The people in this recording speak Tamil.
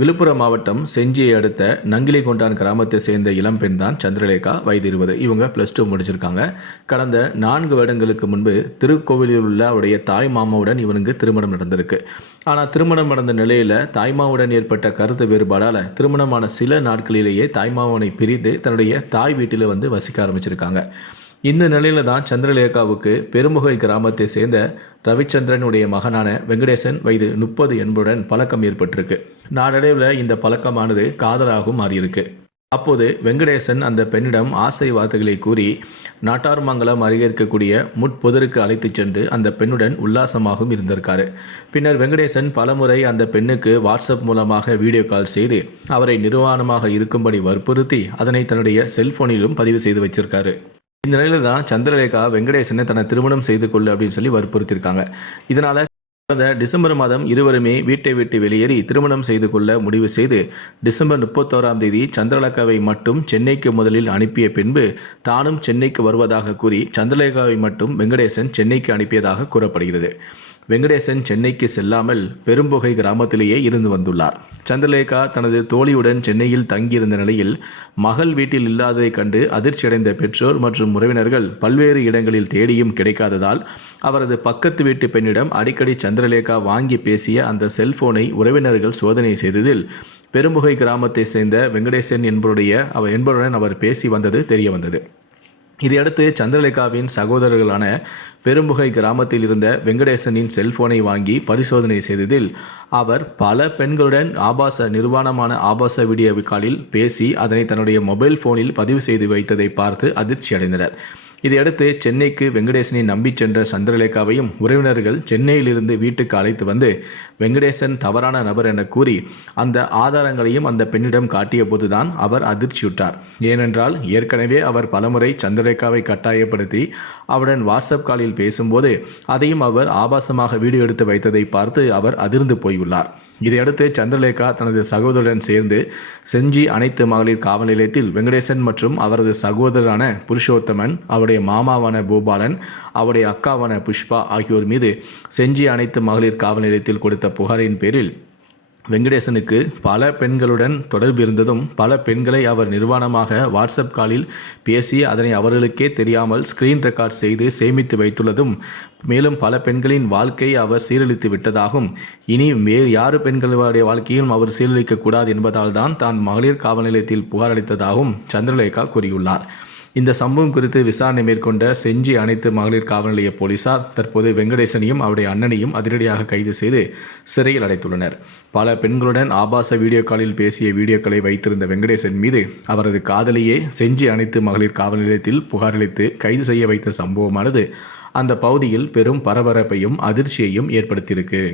விழுப்புரம் மாவட்டம் செஞ்சியை அடுத்த நங்கிலிகொண்டான் கிராமத்தை சேர்ந்த இளம்பெண் தான் சந்திரலேகா வயது இருபது. இவங்க ப்ளஸ் டூ முடிச்சிருக்காங்க. கடந்த நான்கு வருடங்களுக்கு முன்பு திருக்கோவிலில் உள்ள அவருடைய தாய் மாமாவுடன் இவனுக்கு திருமணம் நடந்திருக்கு. ஆனால் திருமணம் நடந்த நிலையில் தாய்மாவுடன் ஏற்பட்ட கருத்து வேறுபாடால் திருமணமான சில நாட்களிலேயே தாய்மாவனை பிரித்து தன்னுடைய தாய் வீட்டில் வந்து வசிக்க ஆரம்பிச்சிருக்காங்க. இந்த நிலையில தான் சந்திரலேகாவுக்கு பெருமுகை கிராமத்தை சேர்ந்த ரவிச்சந்திரனுடைய மகனான வெங்கடேசன் வயது முப்பது என்பதுடன் பழக்கம் ஏற்பட்டிருக்கு. நாளடைவில் இந்த பழக்கமானது காதலாகவும் மாறியிருக்கு. அப்போது வெங்கடேசன் அந்த பெண்ணிடம் ஆசை வார்த்தைகளை கூறி நாட்டார்மங்கலம் அருகே இருக்கக்கூடிய முட்புதருக்கு அழைத்துச் சென்று அந்த பெண்ணுடன் உல்லாசமாகவும் இருந்திருக்காரு. பின்னர் வெங்கடேசன் பலமுறை அந்த பெண்ணுக்கு வாட்ஸ்அப் மூலமாக வீடியோ கால் செய்து அவரை நிர்வாணமாக இருக்கும்படி வற்புறுத்தி அதனை தன்னுடைய செல்போனிலும் பதிவு செய்து வச்சிருக்காரு. இந்த நிலையில தான் சந்திரலேகா வெங்கடேசனை தன்னை திருமணம் செய்து கொள்ளு அப்படின்னு சொல்லி வற்புறுத்தியிருக்காங்க இதனால கடந்த டிசம்பர் மாதம் இருவருமே வீட்டை விட்டு வெளியேறி திருமணம் செய்து கொள்ள முடிவு செய்து டிசம்பர் முப்பத்தோராம் தேதி சந்திரலேகாவை மட்டும் சென்னைக்கு முதலில் அனுப்பிய பின்பு தானும் சென்னைக்கு வருவதாக கூறி சந்திரலேகாவை மட்டும் வெங்கடேசன் சென்னைக்கு அனுப்பியதாக கூறப்படுகிறது. வெங்கடேசன் சென்னைக்கு செல்லாமல் பெரும்புகை கிராமத்திலேயே இருந்து வந்துள்ளார். சந்திரலேகா தனது தோழியுடன் சென்னையில் தங்கியிருந்த நிலையில் மகள் வீட்டில் இல்லாததைக் கண்டு அதிர்ச்சியடைந்த பெற்றோர் மற்றும் உறவினர்கள் பல்வேறு இடங்களில் தேடியும் கிடைக்காததால் அவரது பக்கத்து வீட்டு பெண்ணிடம் அடிக்கடி சந்திரலேகா வாங்கி பேசிய அந்த செல்போனை உறவினர்கள் சோதனை செய்ததில் பெரும்புகை கிராமத்தை சேர்ந்த வெங்கடேசன் என்பவருடைய அவர் என்பவருடன் அவர் பேசி வந்தது தெரிய வந்தது. இதையடுத்து சந்திரலேகாவின் சகோதரர்களான பெரும்புகை கிராமத்தில் இருந்த வெங்கடேசனின் செல்போனை வாங்கி பரிசோதனை செய்ததில் அவர் பல பெண்களுடன் ஆபாச நிர்வாணமான ஆபாச வீடியோ காலில் பேசி அதனை தன்னுடைய மொபைல் ஃபோனில் பதிவு செய்து வைத்ததை பார்த்து அதிர்ச்சி அடைந்தனர் இதையடுத்து சென்னைக்கு வெங்கடேசனை நம்பிச் சென்ற சந்திரலேகாவையும் உறவினர்கள் சென்னையிலிருந்து வீட்டுக்கு அழைத்து வந்து வெங்கடேசன் தவறான நபர் என கூறி அந்த ஆதாரங்களையும் அந்த பெண்ணிடம் காட்டிய போதுதான் அவர் அதிர்ச்சியுற்றார். ஏனென்றால் ஏற்கனவே அவர் பலமுறை சந்திரலேகாவை கட்டாயப்படுத்தி அவருடன் வாட்ஸ்அப் காலில் பேசும்போது அதையும் அவர் ஆபாசமாக வீடியோ எடுத்து வைத்ததை பார்த்து அவர் அதிர்ந்து போயுள்ளார். இதையடுத்து சந்திரலேகா தனது சகோதரருடன் சேர்ந்து செஞ்சி அனைத்து மகளிர் காவல் நிலையத்தில் வெங்கடேசன் மற்றும் அவரது சகோதரரான புருஷோத்தமன் அவருடைய மாமாவான பூபாலன் அவருடைய அக்காவான புஷ்பா ஆகியோர் மீது செஞ்சி அனைத்து மகளிர் காவல் நிலையத்தில் கொடுத்த புகாரின் பேரில் வெங்கடேசனுக்கு பல பெண்களுடன் தொடர்பு இருந்ததும் பல பெண்களை அவர் நிர்வாணமாக வாட்ஸ்அப் காலில் பேசி அதனை அவர்களுக்கே தெரியாமல் ஸ்கிரீன் ரெக்கார்ட் செய்து சேமித்து வைத்துள்ளதும் மேலும் பல பெண்களின் வாழ்க்கை அவர் சீரழித்து விட்டதாகவும் இனி வேறு யாரு பெண்களுடைய வாழ்க்கையும் அவர் சீரழிக்கக்கூடாது என்பதால் தான் தான் மகளிர் காவல் நிலையத்தில் புகார் அளித்ததாகவும் சந்திரலேகா கூறியுள்ளார். இந்த சம்பவம் குறித்து விசாரணை மேற்கொண்ட செஞ்சி அனைத்து மகளிர் காவல் நிலைய போலீசார் தற்போது வெங்கடேசனையும் அவருடைய அண்ணனையும் அதிரடியாக கைது செய்து சிறையில் அடைத்துள்ளனர். பல பெண்களுடன் ஆபாச வீடியோ காலில் பேசிய வீடியோக்களை வைத்திருந்த வெங்கடேசன் மீது அவரது காதலியே செஞ்சி அனைத்து மகளிர் காவல் நிலையத்தில் புகாரளித்து கைது செய்ய வைத்த சம்பவமானது அந்த பகுதியில் பெரும் பரபரப்பையும் அதிர்ச்சியையும் ஏற்படுத்தியிருக்கு.